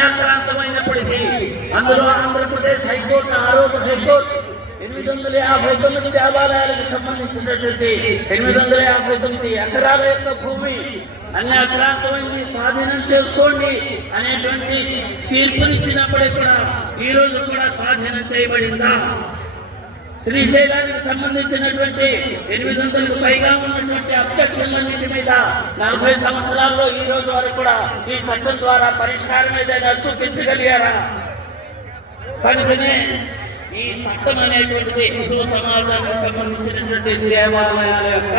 అన్యాక్రాంతమైనప్పటికీ అందులో ఆంధ్రప్రదేశ్ హైకోర్టు ఆరోగ్య హైకోర్టు ఎనిమిది వందల యాభై తొమ్మిది దేవాలయాలకు సంబంధించినటువంటి ఎనిమిది వందల యాభై తొమ్మిది ఎకరాల యొక్క భూమి అన్యాక్రాంతమైంది స్వాధీనం చేసుకోండి అనేటువంటి తీర్పునిచ్చినప్పటికీ కూడా ఈ రోజు కూడా స్వాధీనం చేయబడిందా? శ్రీశైలానికి సంబంధించినటువంటి ఎనిమిది వందలకు పైగా ఉన్నటువంటి అబ్జెక్షన్లన్నింటి మీద నలభై సంవత్సరాల్లో ఈ రోజు వరకు కూడా ఈ చట్టం ద్వారా పరిష్కారం ఏదైనా చూపించగలిగారా? కనుకనే ఈ చట్టం అనేటువంటిది హిందూ సమాజానికి సంబంధించినటువంటి దేవాలయాల యొక్క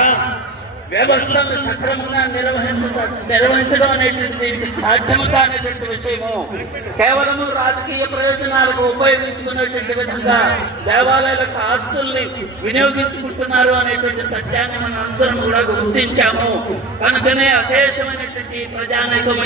వ్యవస్థను సక్రమంగా నిర్వహించడం నిర్వహించడం అనేటువంటిది సాధ్యము కానిటువంటి విషయము. కేవలము రాజకీయ ప్రయోజనాలకు ఉపయోగించుకునేటువంటి విధంగా దేవాలయాలకు ఆస్తుల్ని వినియోగించుకుంటున్నారు అనేటువంటి సత్యాన్ని మనం అందరం కూడా గుర్తించాము. కనుకనే అశేషమైనటువంటి ప్రజానైకం